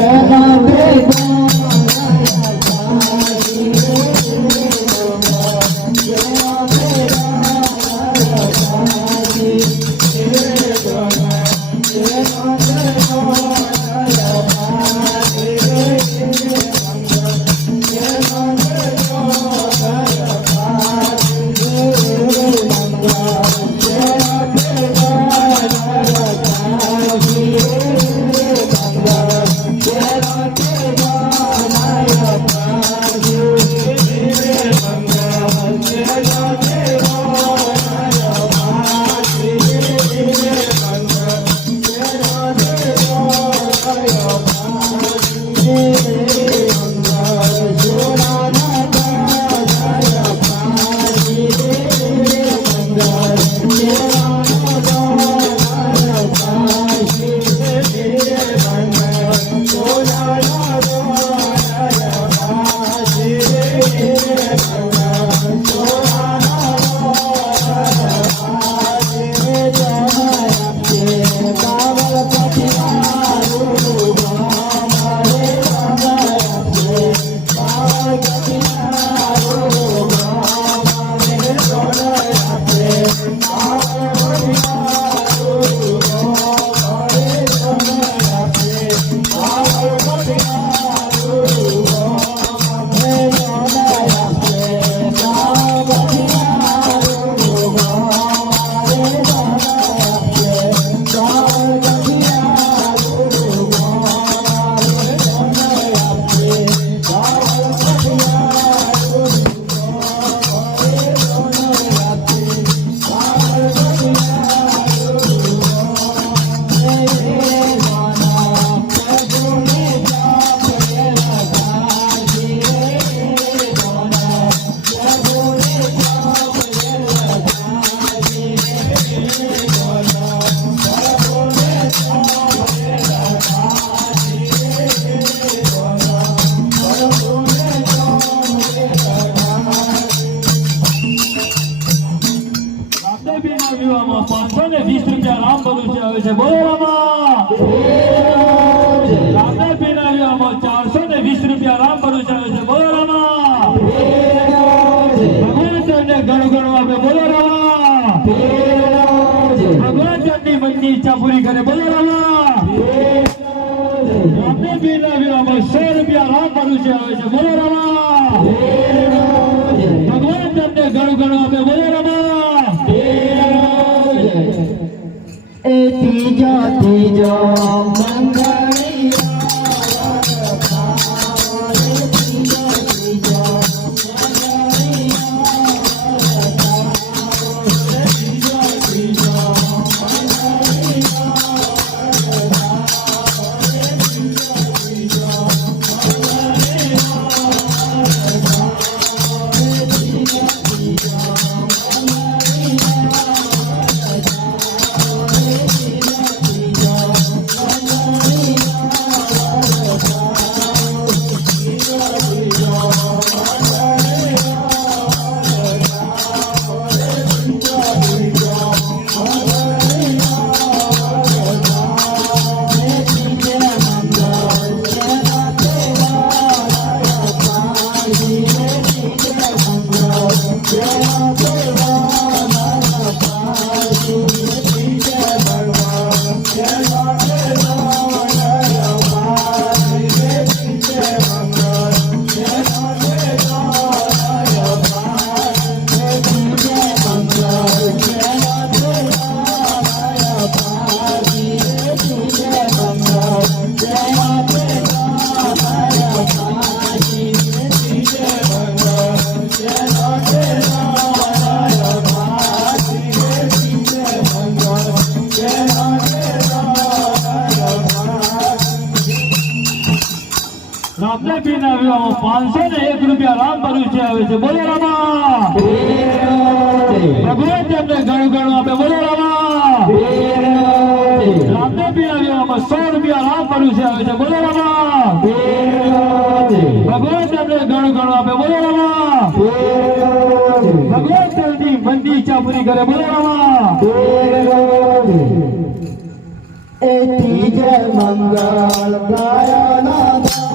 Yeah. છે. બોલો રામા વિવાહમાં ચારસો ને વીસ રૂપિયા રામ આવે છે. બોલો રામા. ભગવાન ઘણું આપે. બોલો રામા. ભગવાનની મનની ઈચ્છા પૂરી કરે. બોલો રામા. રામદેવજીના વિવાહમાં સો રૂપિયા રામ ભરોસે આવે છે. બોલો રામા. ભગવાન તમને ઘણું ઘણું આપે. બોલો રામા. એ ત્રીજો ત્રીજો મંગળી રામદેવજીના વિવાહમાં પાંચસો ને, એક રૂપિયા રામ ભરોસે આવે છે. બોલો રામા. ભગવાન તેમને ગણું ગણું આપે. બોલો રામા. રામદેવજીના વિવાહમાં સો રૂપિયા રામ ભરોસે આવે છે. બોલો રામા. ભગવાન તેમને ગણું ગણું આપે. બોલો રામા. ભગવાન તેમની મંદી ઈચ્છા પૂરી કરે. બોલો રામા. એ ત્રીજે મંગળ ગાયના